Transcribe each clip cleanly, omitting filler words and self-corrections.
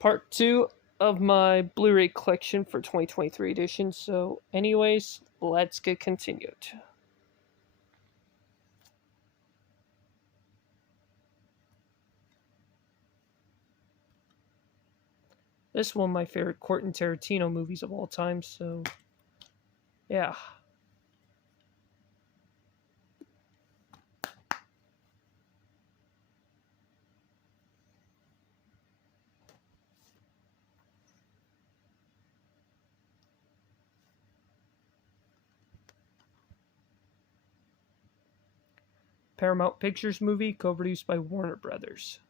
part two of my Blu-ray collection for 2023 edition. So, anyways, let's get continued. This is one of my favorite Quentin Tarantino movies of all time. So, yeah. Paramount Pictures movie co-produced by Warner Brothers.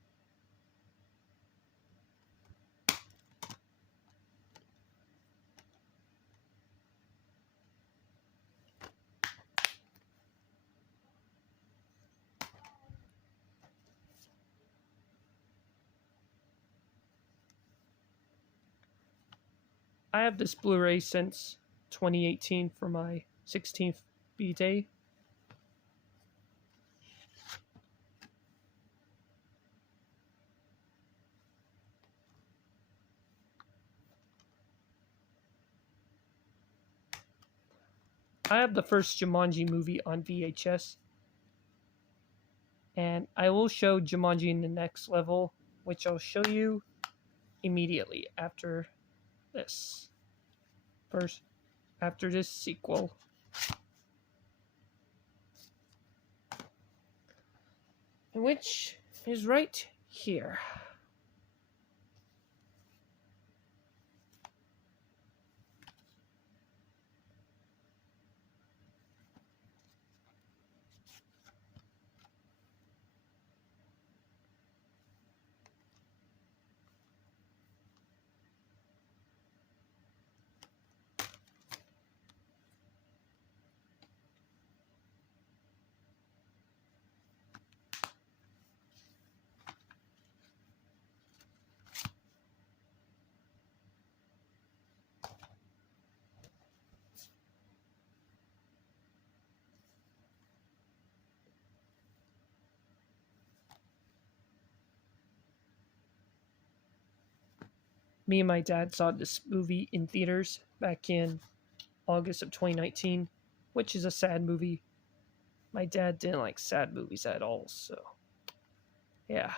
I have this Blu-ray since 2018 for my 16th B-Day. I have the first Jumanji movie on VHS, and I will show Jumanji in the next level, which I'll show you immediately after this. First, after this sequel. Which is right here. Me and my dad saw this movie in theaters back in August of 2019, which is a sad movie. My dad didn't like sad movies at all, so yeah.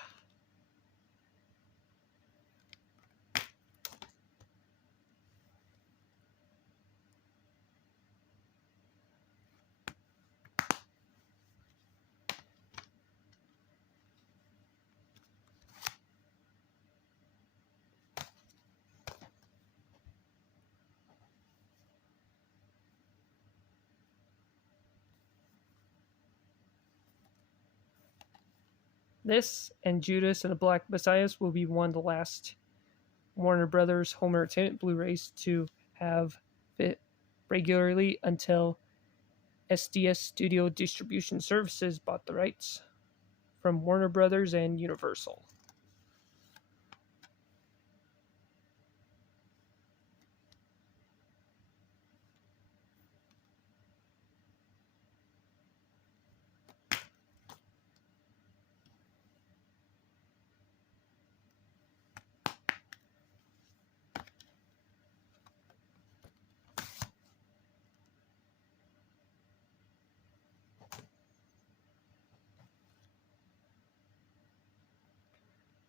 This and Judas and the Black Messiah will be one of the last Warner Brothers home entertainment Blu-rays to have fit regularly until SDS Studio Distribution Services bought the rights from Warner Brothers and Universal.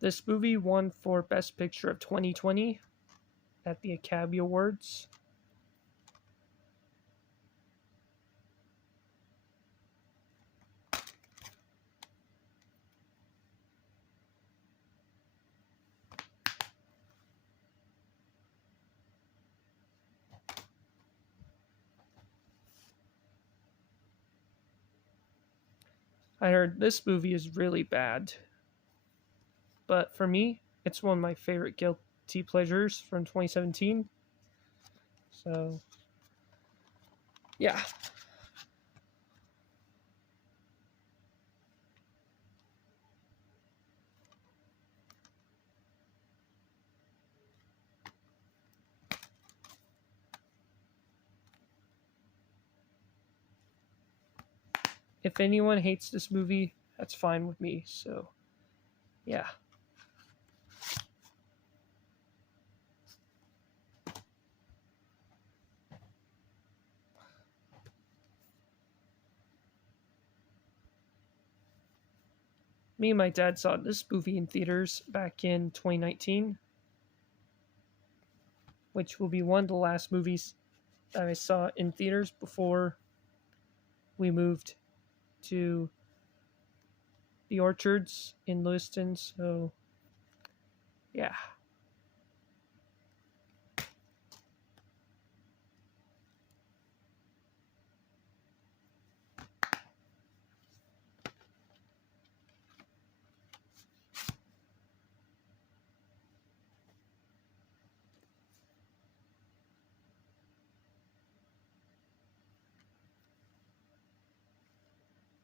This movie won for Best Picture of 2020 at the Academy Awards. I heard this movie is really bad, but for me, it's one of my favorite guilty pleasures from 2017. So, yeah. If anyone hates this movie, that's fine with me. So, yeah. me and my dad saw this movie in theaters back in 2019, which will be one of the last movies that I saw in theaters before we moved to the Orchards in Lewiston. So, yeah.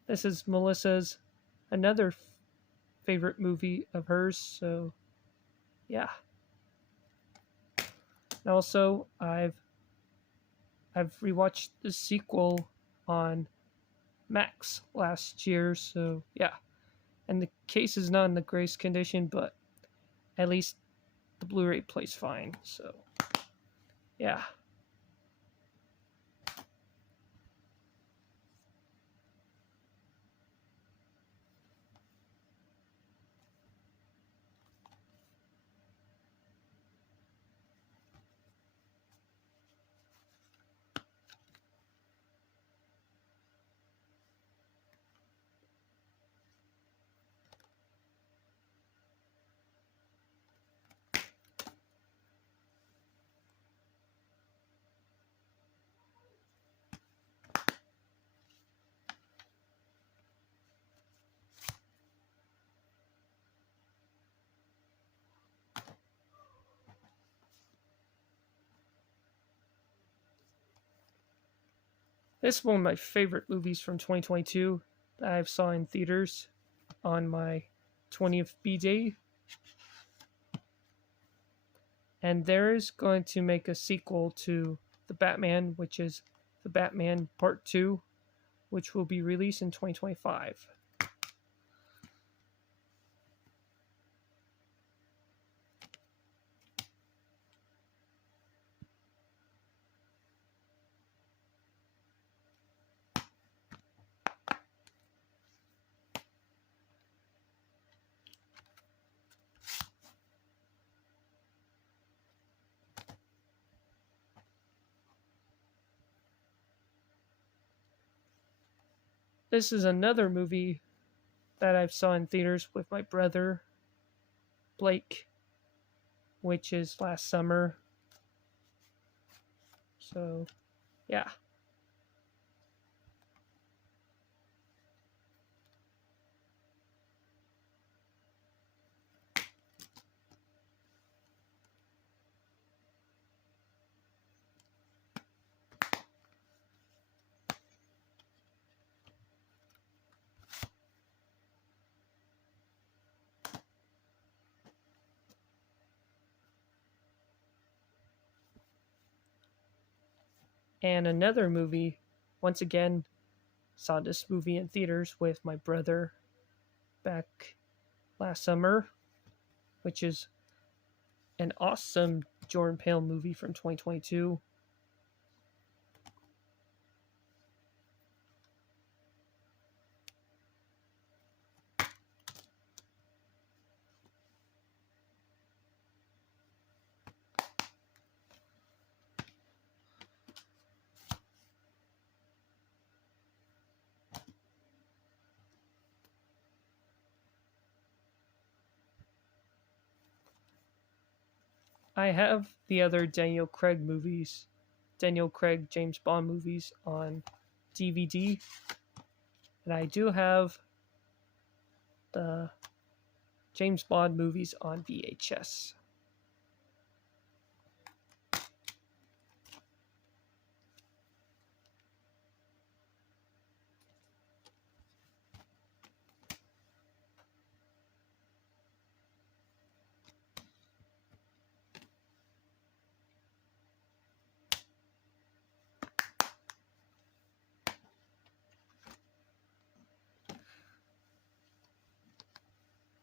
This is Melissa's another favorite movie of hers. So, yeah. And also, I've rewatched the sequel on Max last year. So, yeah. And the case is not in the greatest condition, but at least the Blu-ray plays fine. So, yeah. This is one of my favorite movies from 2022 that I've saw in theaters on my 20th B day. And there is going to make a sequel to The Batman, which is The Batman Part 2, which will be released in 2025. This is another movie that I've saw in theaters with my brother, Blake, which is last summer. So, yeah. And another movie, once again, saw this movie in theaters with my brother back last summer, which is an awesome Jordan Peele movie from 2022. I have the other Daniel Craig movies, Daniel Craig James Bond movies on DVD, and I do have the James Bond movies on VHS.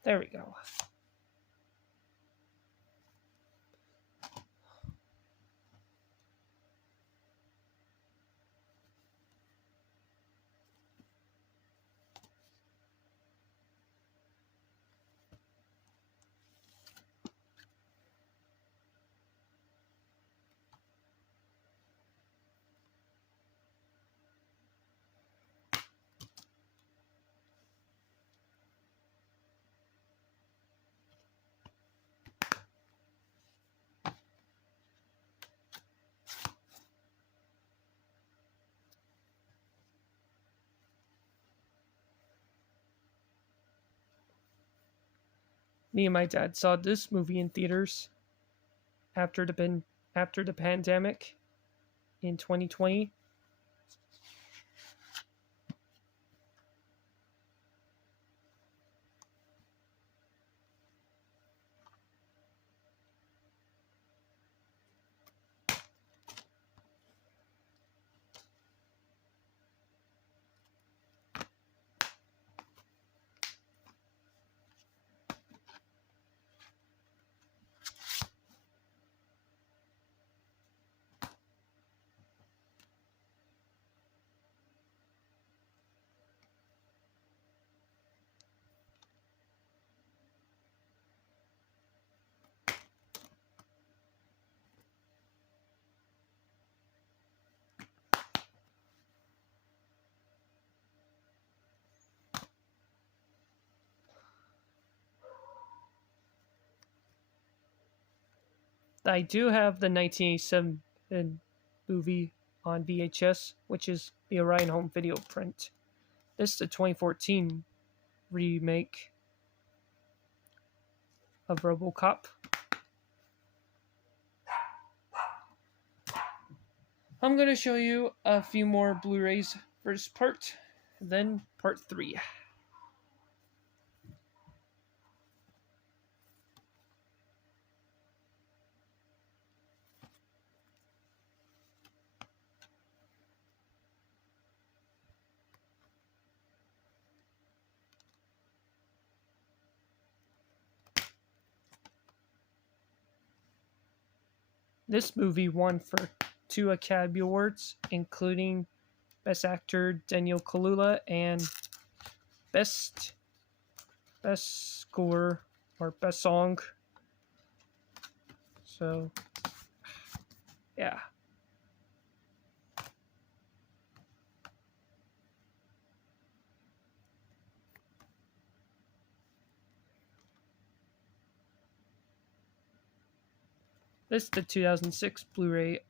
There we go. Me and my dad saw this movie in theaters after the pandemic in 2020. I do have the 1987 movie on VHS, which is the Orion Home Video print. This is the 2014 remake of RoboCop. I'm going to show you a few more Blu-rays for this part, then part 3. This movie won for 2 Academy Awards, including Best Actor Daniel Kaluuya and Best Score or Best Song. So, yeah. This is the 2006 Blu-ray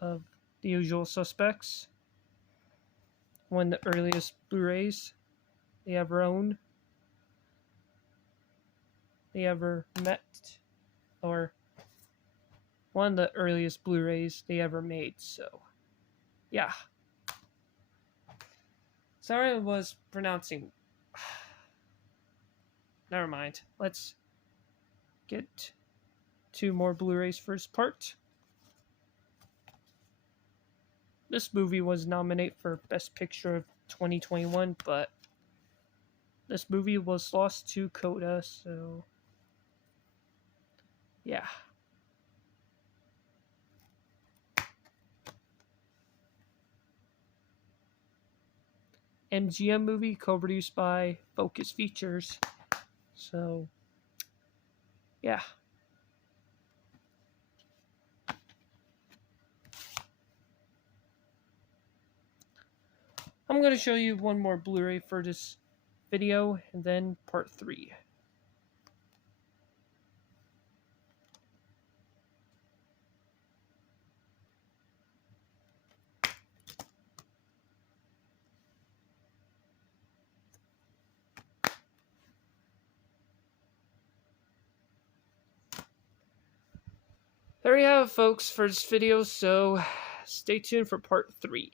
of The Usual Suspects. One of the earliest Blu-rays they ever owned. They ever met, or one of the earliest Blu-rays they ever made. So, yeah. Sorry I was pronouncing. Never mind. Let's get 2 more Blu-rays for this part. This movie was nominated for Best Picture of 2021, but this movie was lost to Coda, so yeah. MGM movie co-produced by Focus Features, so yeah. I'm going to show you one more Blu-ray for this video, and then part 3. There you have it, folks, for this video, so stay tuned for part 3.